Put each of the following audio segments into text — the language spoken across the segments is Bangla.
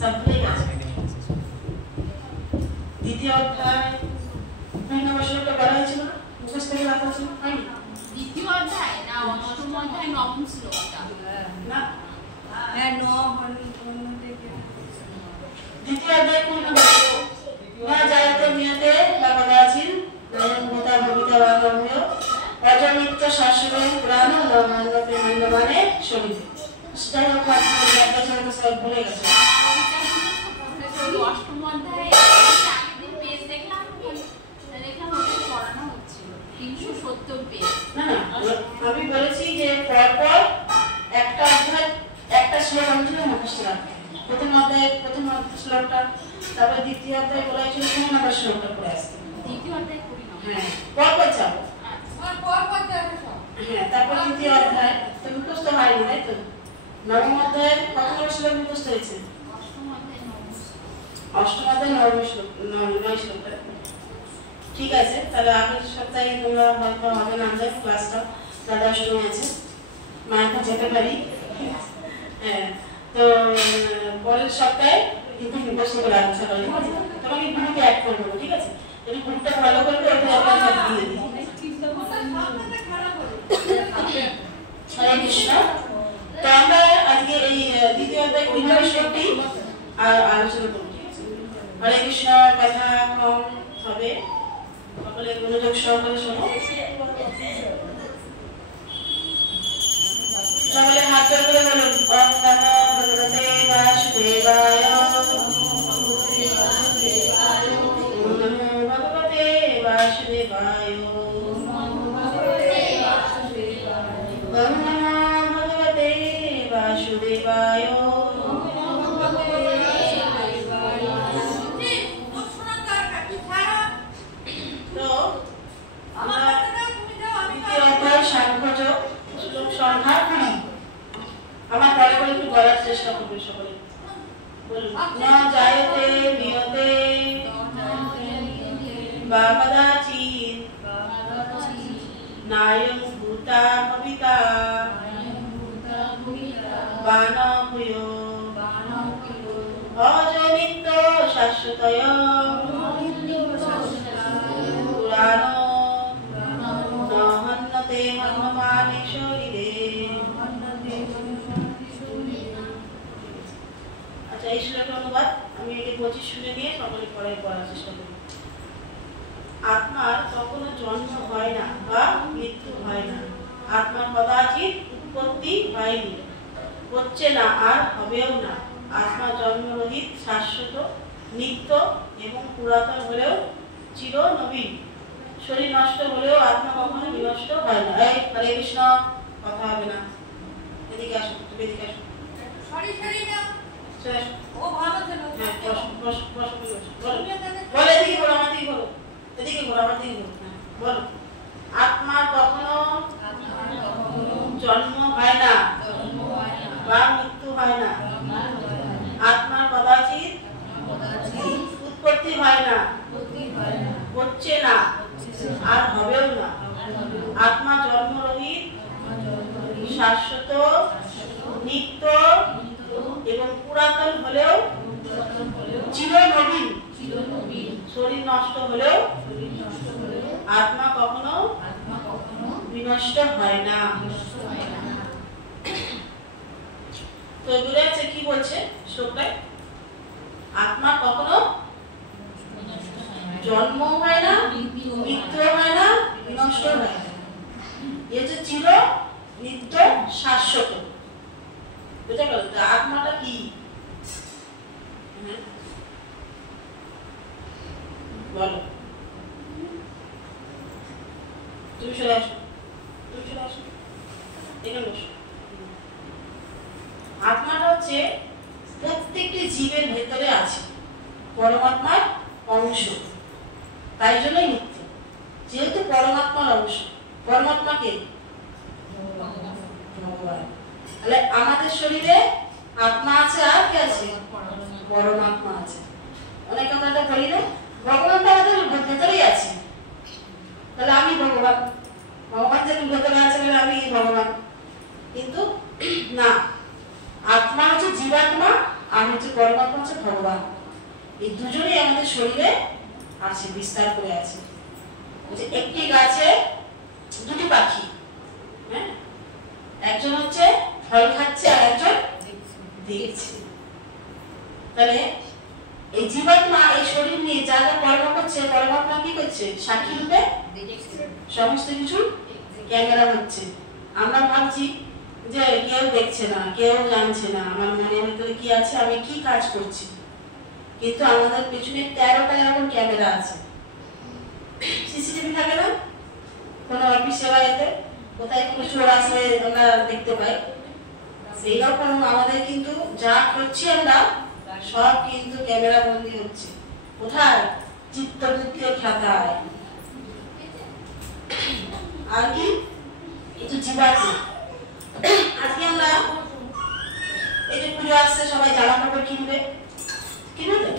সব ভুলে গেছে। দ্বিতীয় অধ্যায় 2 নম্বর শ্লোকটা বলা হয়েছিল না, মুখস্থ করে রাখা ছিল হয়নি? দ্বিতীয় অধ্যায় না অষ্টম অধ্যায় নবম শ্লোকটা না হ্যাঁ 9 থেকে দ্বিতীয় অধ্যায় 2 নম্বর শ্লোক না জায়তে নিয়তে লাগাছিন নয়ন ভূতা ভবিতা বাগম্য অজনিত্য শাস্ত্রে পুরাণ নমনতে মন্দমানে শরীর সেটাই হোক আজকে একটা ছোট সব ভুলে গেছে। অষ্টম অধ্যায়ে আগের দিন পেজ দেখলাম ওটা পড়ানো হচ্ছিল 370 পেজ। না না আমি বলেছি যে পরপর একটা অধ্যায় একটা শ্লোক আমি মুখস্থ রাখতে, প্রথম শ্লোকটা, তারপর দ্বিতীয় অধ্যায় বলা হয়েছিল 2 নম্বর শ্লোকটা পড়ে আসতে, দ্বিতীয় অধ্যায় পড়ি না। হ্যাঁ পরপর যাবো, পরপর যাবে সব। হ্যাঁ তারপর দ্বিতীয় অধ্যায় তো মুখস্থ হয়নি তাই তো? নবম অধ্যায়ের কত নম্বর শ্লোক মুখস্থ হয়েছে? অষ্টম অধ্যায় নবম শ্লোক। অষ্টম অধ্যায় 9 শ্লোক 9 শ্লোকটা। ঠিক আছে, তাহলে আগের সপ্তাহে তোমরা হয়তো হবে না আমাদের ক্লাসটা, দাদা অষ্টমী আছে, মায়ের যেতে পারি। হ্যাঁ তো পরের সপ্তাহে কিন্তু মুখস্থ করে আলোচনা করি, তোমাকে গ্রুপে অ্যাড করে দেবো, ঠিক আছে? তুমি গ্রুপটা ভালো করবে, ওটা একবার সব দিয়ে দিই। হরে কৃষ্ণ। তো আমরা আজকে এই দ্বিতীয় অধ্যায় 2 নম্বর শ্লোকটি আলোচনা করব। হরে কৃষ্ণ কথা কম হবে, সকলে মনোযোগ সহকারে শোনো। সকলে হাত জোড় করে বলুন ওম নমো ভগবতে বাসুদেবায়, ওম নমো ভগবতে বাসুদেবায়, ওম নমো ভগবতে বাসুদেবায়। তো আমরা দ্বিতীয় অধ্যায় সাংখ্যযোগ শ্লোক সংখ্যা 20, আমার পরে পরে একটু বলার চেষ্টা করবে সকলে। বলুন না জায়তে নিয়তে বা কদাচিৎ নায়ং ভূতা ভবিতা বান ভূয়ো অজনিত্য শাশ্বতয় পুরাণ নহন্যতে মন্দমানে শরীরে। আচ্ছা এই শ্লোকের অনুবাদ আমি এটি 25 শুনে নিয়ে সকলে পরে পড়ার চেষ্টা করি। আত্মার কখনো জন্ম হয় না বা মৃত্যু হয় না, আত্মার কদাচিৎ উৎপত্তি হয়নি, হচ্ছে না আর হবেও না। আত্মা জন্মরহিত, শাশ্বত, নিত্য এবং পুরাতন হলেও চির নবীন। শরীর নষ্ট হলেও আত্মা কখনো বিনষ্ট হয় না। এই হরে কৃষ্ণ কথা হবে না, এদিকে আসো, তুমি এদিকে আসো। সরি না চলে আসো। ও ভালো ছিল। হ্যাঁ বসো বসো বসো বলো বলো, এদিকে বলো, আমার দিকে বলো, এদিকে বলো, আমার দিকে বলো। হ্যাঁ বলো আত্মার কখনো জন্ম হয় না বা মৃত্যু হয় না, আত্মার কদাচিৎ উৎপত্তি হয় না, হচ্ছে না আর হবেও না। আত্মা জন্মরহিত, শাশ্বত, নিত্য এবং পুরাতন হলেও চির নবীন। শরীর নষ্ট হলেও আত্মা কখনো বিনষ্ট হয় না। তো এগুলো আছে কি বলছে শ্লোকটায়? আত্মা কখনো জন্ম হয় না, মৃত্যু হয় না, বিনষ্ট হয় না, এ হচ্ছে চির নিত্য শাশ্বত। বুঝতে পারলে? আত্মাটা কি বলো, তুমি চলে আসো, তুমি চলে আসো, এখানে বসো। আত্মাটা হচ্ছে প্রত্যেকটি জীবের ভেতরে আছে, পরমাত্মার অংশ, তাই জন্যই নিত্য। যেহেতু পরমাত্মার অংশ, পরমাত্মাকে ভগবান, তাহলে আমাদের শরীরে আত্মা আছে আর কি আছে? পরমাত্মা আছে। অনেক আমরা এটা বলি না, ভগবান তো আমাদের ভেতরেই আছে, তাহলে আমি ভগবান, ভগবান যেমন ভেতরে আছে আমি ভগবান। কিন্তু না, আত্মা হচ্ছে জীবাত্মা আর হচ্ছে পরমাত্মা হচ্ছে ভগবান। এই দুজনেই আমাদের শরীরে আছে, বিস্তার করে আছে। একটি গাছে দুটি পাখি, হ্যাঁ, একজন হচ্ছে ফল খাচ্ছে আর একজন দেখছে। তাহলে এই জীবাত্মা এই শরীর নিয়ে যা যা কর্ম করছে, পরমাত্মা কি করছে? সাক্ষী রূপে সমস্ত কিছু ক্যামেরা হচ্ছে। আমরা ভাবছি যে কেউ দেখছে না, কেউ জানছে না আমার মনের ভিতরে কি আছে, আমি কি কাজ করছি, কিন্তু আমাদের পেছনে 13টা এরকম ক্যামেরা আছে। সিসিটিভি থাকে না কোন অফিসে বা এতে, কোথায় কোনো চোর আসলে আমরা দেখতে পাই, সেই রকম আমাদের কিন্তু যা করছি আমরা সব কিন্তু ক্যামেরা বন্দি হচ্ছে। কোথায়? চিত্তবৃত্তির খাতায়। আর কি একটু জীবাত্মা। আজকে আমরা এই যে পুজো আসছে, সবাই জামা কাপড় কিনবে, কিনবে তো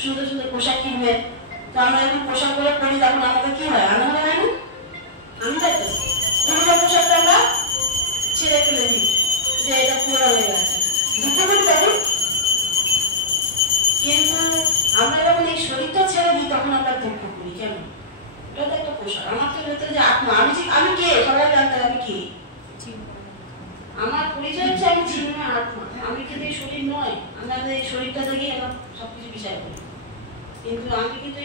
সুন্দর সুন্দর পোশাক কিনবে। তো আমরা এখন পোশাক গুলো পরি, তখন আমাদের কি হয়? আনন্দ হয় না? আনন্দ হয় তো। পুরোনো পোশাকটা আমরা ছেড়ে ফেলে দিই যে এটা পুরোনো হয়ে গেছে, দুঃখ করি তখন। কিন্তু আমরা যখন এই শরীরটা ছেড়ে দিই তখন আমরা দুঃখ করি। কেন? এটা তো একটা পোশাক। আমার তো ভেতরে যে আত্মা, আমি কে? সবাই জানতে আমি কে? আমার পরিচয় হচ্ছে আমি চিন্ময় আত্মা। আমি কিন্তু এই শরীর নয়। আমাদের এই শরীরটা থেকেই আমরা সবকিছু বিচার করি, কিন্তু আমি কিন্তু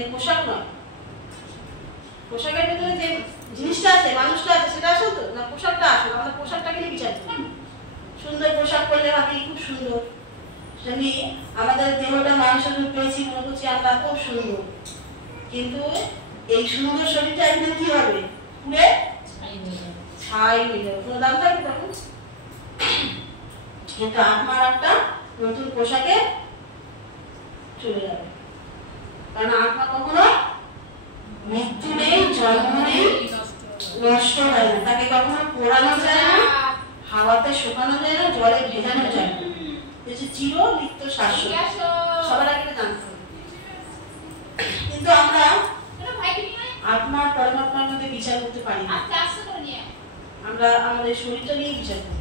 এই পোশাক নয়। পোশাকের ভিতরে যে জিনিসটা আছে, মানুষটা আছে, সেটা আসল তো না? পোশাকটা আসল। আমরা পোশাকটাকে নিয়ে বিচার করি। সুন্দর পোশাক পরলে ভাবি খুব সুন্দর, সেমনি আমাদের দেহটা মানুষের রূপ পেয়েছি, মনে করছি আমরা খুব সুন্দর, কিন্তু এই সুন্দর শরীরটা একদিন কি হবে? পুড়ে ছাই হয়ে যাবে, কোনো দাম থাকবে তখন। কিন্তু আত্মার একটা নতুন পোশাকে চলে যাবে, কারণ আত্মা কখনো মৃত্যু নেই, জন্ম নেই, নষ্ট হয় না। তাকে কখনো পোড়ানো যায় না, হাওয়াতে শুকানো যায় না, জলে ভেজানো যায় না। চির নিত্য শাশ্বত, সবার আগে জানতে হবে। কিন্তু আমরা আত্মা পরমাত্মার মধ্যে বিচার করতে পারি না। আমরা আমাদের শরীরটা নিয়ে বিচার করি।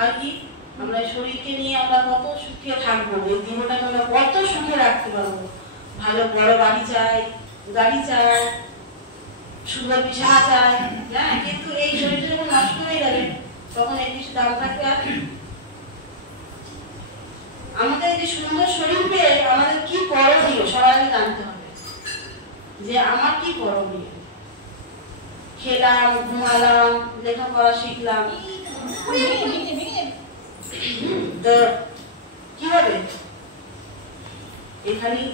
আর কি আমরা শরীরকে নিয়ে আমরা কত সুখে থাকবো, এই দেহটাকে আমরা কত সুখে রাখতে পারবো। ভালো বড় বাড়ি চাই, গাড়ি চাই, সুন্দর বিছানা চাই, হ্যাঁ, কিন্তু এই শরীরটা যখন নষ্ট হয়ে যাবে তখন এই কিছু দাম থাকবে। আর আমাদের যে সুন্দর শরীর পেয়ে আমাদের কি করণীয় সবার আগে জানতে হবে, যে আমার কি করণীয়। খেলাম, ঘুমালাম, লেখাপড়া শিখলাম, তো কি হবে? এখানেই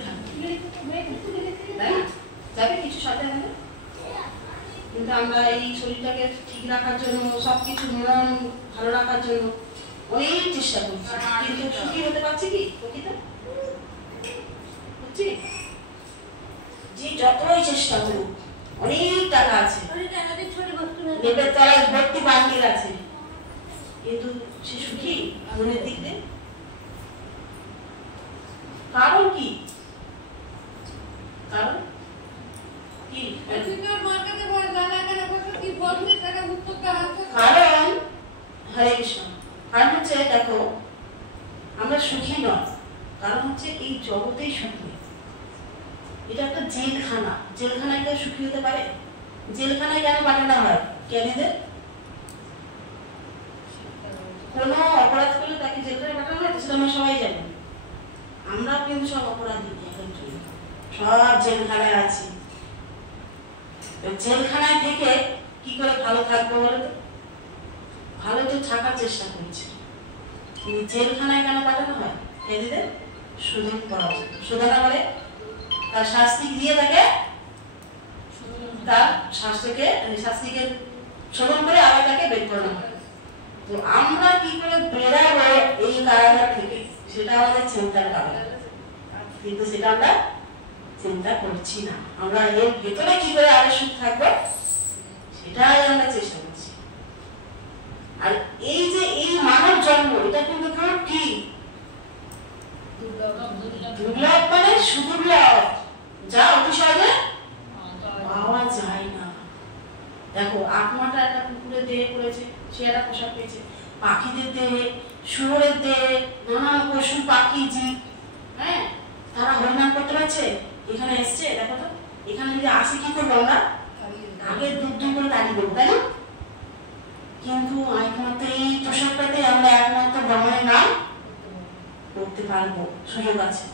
যাবে কিছু সাথে আমাদের। কিন্তু আমরা এই শরীরটাকে ঠিক রাখার জন্য, সবকিছু মন ভালো রাখার জন্য অনেক চেষ্টা করছি, কিন্তু সুখী হতে পারছি কি? প্রকৃত হচ্ছি? যে যতই চেষ্টা করুক, অনেক টাকা আছে, লেপের তলায় ভর্তি বান্ডিল আছে, কিন্তু সে সুখী মনের দিক দিয়ে? কারণ কি? কারণ কি? কারণ হরে কৃষ্ণ, কারণ হচ্ছে দেখো আমরা সুখী নয়, কারণ হচ্ছে এই জগতেই সুখী। এটা একটা জেলখানা। জেলখানায় কেউ সুখী হতে পারে? জেলখানায় কেন পাঠানো হয় ক্যাদিদের? কোনো অপরাধ করলে তাকে জেলখানায় পাঠানো হয়, সেটা আমরা সবাই জানি। আমরা কিন্তু সব অপরাধী, সব জেলখানায় আছি। জেলখানায় থেকে কি করে ভালো থাকবো বলো তো? ভালো তো থাকার চেষ্টা করছি, জেলখানায় কেন পাঠানো হয় ক্যাদিদের? শোধন করা হয়। শোধনা করে তার শাস্তি দিয়ে থাকে, তার শাস্তিকে শোধন করে আবার তাকে বের করানো হয়। তো আমরা কি করে বেরাবো এই কারাগার থেকে, সেটা আমাদের চিন্তার কারণ, কিন্তু সেটা আমরা চিন্তা করছি না। আমরা এর ভেতরে কি করে আরো সুখ থাকবো সেটাই আমরা চেষ্টা করছি। আর এই যে এই মানব জন্ম, এটা কিন্তু খুব কি দুর্লভ, মানে সুদুর্লভ, যা অতি সহজে পাওয়া যায় না। দেখো আত্মাটা একটা কুকুরের দেহে পড়েছে, সে একটা পোশাক পেয়েছে, পাখিদের দেহে, শুয়োরের দেহে, নানান পশু পাখি জীব, হ্যাঁ, তারা হরিনাম করতে পারছে। এখানে এসছে, দেখো তো, এখানে যদি আসে কি করবো আমরা? আগে দূর দূর করে দাঁড়িয়ে দেবো, তাই না? কিন্তু একমাত্র এই পোশাকটাতে আমরা একমাত্র ভ্রমণের নাম করতে পারবো, সুযোগ আছে।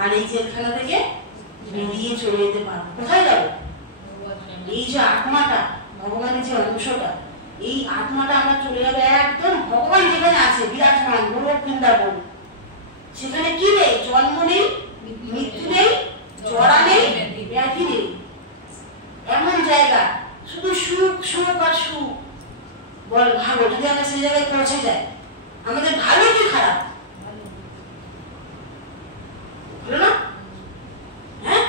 আর এই জেলখানা থেকে বেরিয়ে চলে যেতে পারবো। কোথায় যাবো? এই যে আত্মাটা, ভগবানের যে অংশটা, এই আত্মাটা আমরা চলে যাবে একদম ভগবান যেখানে আছে বিরাজমান, গোলক বৃন্দাবন। সেখানে কি নেই? জন্ম নেই, মৃত্যু নেই, জরা নেই, ব্যাধি নেই। এমন জায়গা, শুধু সুখ সুখ আর সুখ। বল ভালো, যদি আমরা সেই জায়গায় পৌঁছে যাই, আমাদের ভালো কি খারাপ? ভালো না? হ্যাঁ,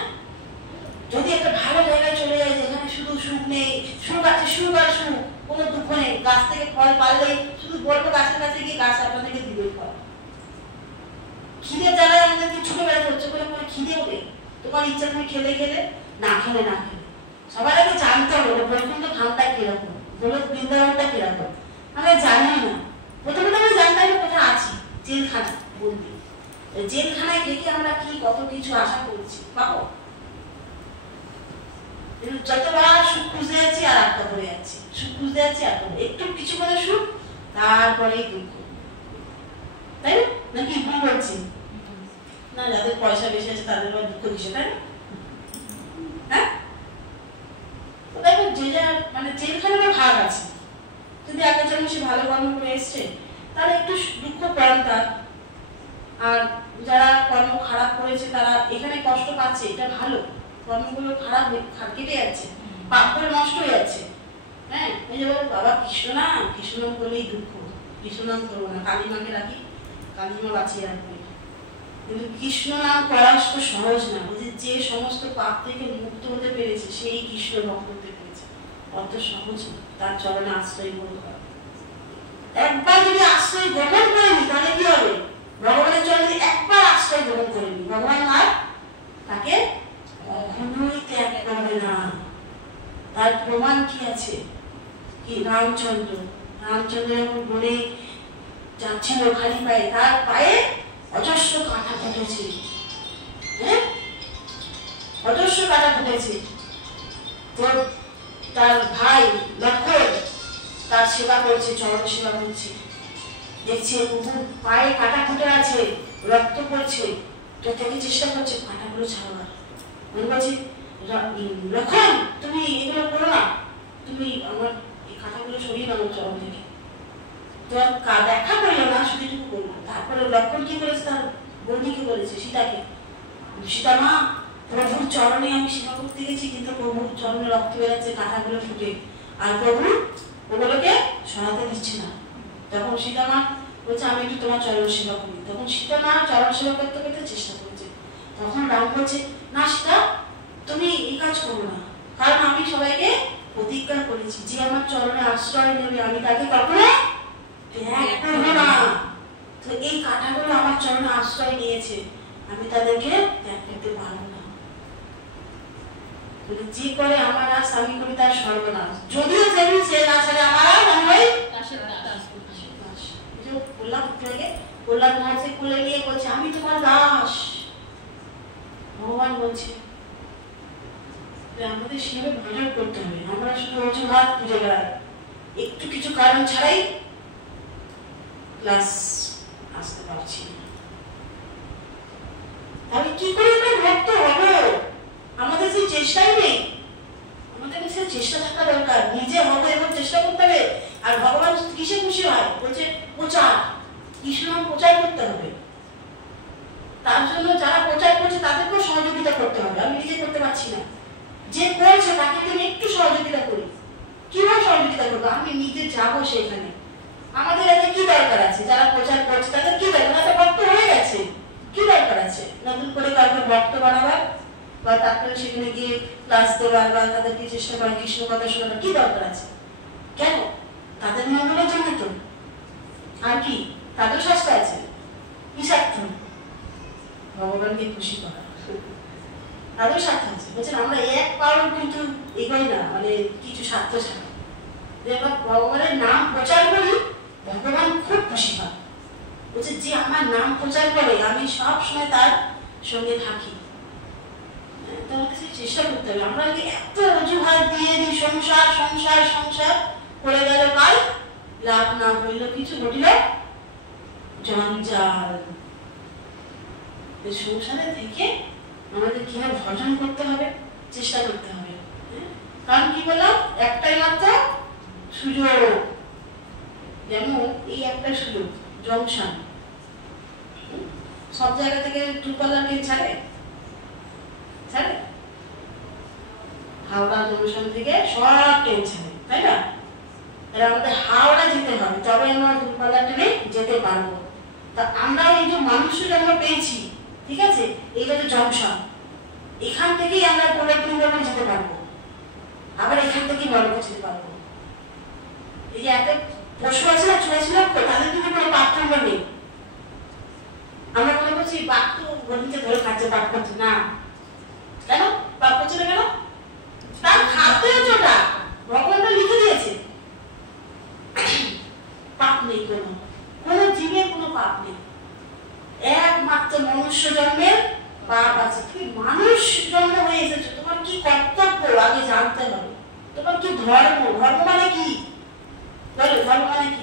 যদি একটা ভালো জায়গায় চলে যায় যেখানে শুধু সুখ নেই, সুখ আছে, সুখ আর সুখ, কোনো দুঃখ নেই। গাছ থেকে ফল পারলেই শুধু বলবো গাছের কাছে গিয়ে গাছ আপনাদেরকে দিবে ফল। খিদের জ্বালায় আমাদেরকে ছুটে বেড়াতে হচ্ছে বলে মনে খিদে ওঠে, তোমার ইচ্ছা তুমি খেলে খেলে, না খেলে না খেলে। সবার আগে জানতে হবে বৈকুণ্ঠ ধামটা কিরকম, গোলক বৃন্দাবনটা কিরকম। আমরা জানি না। প্রথমে তো আমরা জানতাম কোথায় আছি, জেলখানা বন্দি। জেলখানায় থেকে আমরা কি কত কিছু আশা করছি পাবো। যতবার সুখ খুঁজতে যাচ্ছি আর আটকা পড়ে যাচ্ছি, সুখ খুঁজতে যাচ্ছি আর একটু কিছু করে সুখ, তারপরেই দুঃখ, তাই না? নাকি ভুল বলছি? না, যাদের পয়সা বেশি আছে তাদের আবার দুঃখ কিসে, তাই না? হ্যাঁ, দেখো যে যা মানে জেলখানারও ভাগ আছে। যদি আগের জন্য সে ভালো কর্ম করে এসছে তাহলে একটু দুঃখ কম তার, আর যারা কর্ম খারাপ করেছে তারা এখানে কষ্ট পাচ্ছে, এটা ভালো। কর্মগুলো খারাপ কেটে যাচ্ছে, পাপগুলো নষ্ট হয়ে যাচ্ছে। হ্যাঁ, এই যে বাবা কৃষ্ণ নাম, কৃষ্ণ নাম করলেই দুঃখ, কৃষ্ণ নাম করবো না, কালীমাকে রাখি, কালীমা বাঁচিয়ে রাখবে। কিন্তু কৃষ্ণ নাম করা তো সহজ না। যে সমস্ত পাপ থেকে মুক্ত হতে পেরেছে সেই কৃষ্ণ ভক্ত হতে পেরেছে, অত সহজ না তার চরণে আশ্রয় গ্রহণ করা। একবার যদি আশ্রয় গ্রহণ করেনি তাহলে কি হবে? ভগবানের চরণে একবার আশ্রয় গ্রহণ করেনি, ভগবান আর তাকে কখনোই ত্যাগ করবে না। তার প্রমাণ কি আছে? কি রামচন্দ্র যখন বনে যাচ্ছিল খালি পায়ে, তার পায়ে অজস্র কাঁটা ফুটেছে। হ্যাঁ, অজস্র কাঁটা ফুটেছে। তো তার ভাই লক্ষ্মণ তার সেবা করছে, চরণ সেবা করছে, দেখছে পায়ে কাঁটা ফুটে আছে, রক্ত পড়ছে, তো তাকে চেষ্টা করছে কাঁটাগুলো ছাড়াবার। মনে বলছে লক্ষ্মণ তুমি এগুলো করো না, তুমি আমার এই কাঁটাগুলো সরিয়ে নাও চরণ থেকে। তো আর দেখা করিল না, শুধু এটুকু করলো। তারপরে লক্ষ্মণ কি করেছে, তার বন্ধুকে বলেছে সীতাকে, সীতা মা প্রভুর চরণে আমি সেবা করতে গেছি, কিন্তু প্রভুর চরণে রক্ত বেরাচ্ছে, কাঁটাগুলো ফুটে, আর প্রভু ওগুলোকে সরাতে দিচ্ছে না। তখন সীতা মা বলছে আমি একটু তোমার চরণ সেবা করি। তখন সীতা মা চরণ সেবা করতে করতে চেষ্টা করছে। তখন রাম বলছে না সীতা, তুমি এই কাজ করো না, কারণ আমি সবাইকে প্রতিজ্ঞা করেছি যে আমার চরণে আশ্রয় নেবে আমি তাকে কখনো ত্যাগ করবো না। তো এই কাঁটাগুলো আমার চরণে আশ্রয় নিয়েছে, আমি তাদেরকে ত্যাগ করতে পারবো না। যে করে আমার আশ আমি করি তার সর্বনাশ, যদিও যেমন সে না ছাড়ে আমার বললাম আপনাকে, বললাম মহাশে কোলে নিয়ে বলছে আমি তোমার দাস। ভগবান বলছে আমাদের সেভাবে ভজন করতে হবে। আমরা শুধু অজুহাত খুঁজে বেড়াই, একটু কিছু কারণ ছাড়াই ক্লাস আসতে পারছি না। তাহলে কি করে আমরা ভক্ত হব? আমাদের সেই চেষ্টাই নেই। আমাদের সেই চেষ্টা থাকা দরকার, নিজে হবে এবং চেষ্টা করতে হবে। আর ভগবান কিসে খুশি হয়? বলছে প্রচার, কৃষ্ণ নাম প্রচার করতে হবে। তার জন্য যারা প্রচার করছে তাদেরকেও সহযোগিতা করতে হবে। আমি নিজে করতে পারছি না, যে করছে তাকে আমি একটু সহযোগিতা করি। কিভাবে সহযোগিতা করবো? আমি নিজে যাবো সেখানে। আমাদের এতে কি দরকার আছে? যারা প্রচার করছে তাদের কি দরকার? তাদের ভক্ত হয়ে গেছে, কি দরকার আছে নতুন করে কাউকে ভক্ত বানাবার, বা তারপরে সেখানে গিয়ে ক্লাস দেওয়ার, বা তাদেরকে চেষ্টা করা কৃষ্ণ কথা শোনাবার? কি দরকার আছে? কেন? তাদের মঙ্গলের জন্য তো। আর কি তাদের শাস্ত্র আছে? কি স্বার্থ? ভগবানকে খুশি করা, তাদের স্বার্থ আছে। বলছেন আমরা এক পাও কিন্তু এগোই না, মানে কিছু স্বার্থ ছাড়া। যে আমরা ভগবানের নাম প্রচার করি, ভগবান খুব খুশি হয়, বলছে যে আমার নাম প্রচার করে আমি সব সময় তার সঙ্গে থাকি। তোমাকে সেই চেষ্টা করতে হবে। আমরা এত অজুহাত দিয়ে দিই, সংসার সংসার সংসার করে গেল কাল, লাভ না হইল কিছু, ঘটিল জঞ্জাল। সংসারে থেকে আমাদের কিভাবে ভজন করতে হবে, চেষ্টা করতে হবে। কারণ কি বললাম, একটাই মাত্র সুযোগ। যেমন এই একটা সুযোগ, জংশন, সব জায়গা থেকে ট্রুকলার ট্রেন ছাড়ে, ছাড়ে হাওড়া জংশন থেকে সব ট্রেন ছাড়ে, তাই না? তাহলে আমাদের হাওড়া যেতে হবে, তবে আমরা ট্রুকলার ট্রেনে যেতে পারবো। তা আমরা এই যে মানুষের জন্ম পেয়েছি, ঠিক আছে, এইটা যে জংশন, এখান থেকেই আমরা পরিবর্তন যেতে পারবো, আবার এখান থেকেই বড় যেতে পারবো। এই যে একটা পশু আছে না, ছোট ছিল, তাদের কিন্তু কোনো পার্থক্য নেই। আমরা মনে করছি বাঘ তো গলিতে ধরে খাচ্ছে, পাপ করছে না। কেন পাপ করছে না? কেন? তার খাদ্য হচ্ছে ওটা, ভগবানটা লিখে দিয়েছে। পাপ নেই, কোনো জীবের কোনো পাপ নেই, একমাত্র মনুষ্য জন্মের পাপ আছে। তুমি মানুষ জন্ম হয়ে এসেছো, তোমার কি কর্তব্য আগে জানতে হবে। তোমার কি ধর্ম, ধর্ম মানে কি? ধর্ম মানে কি?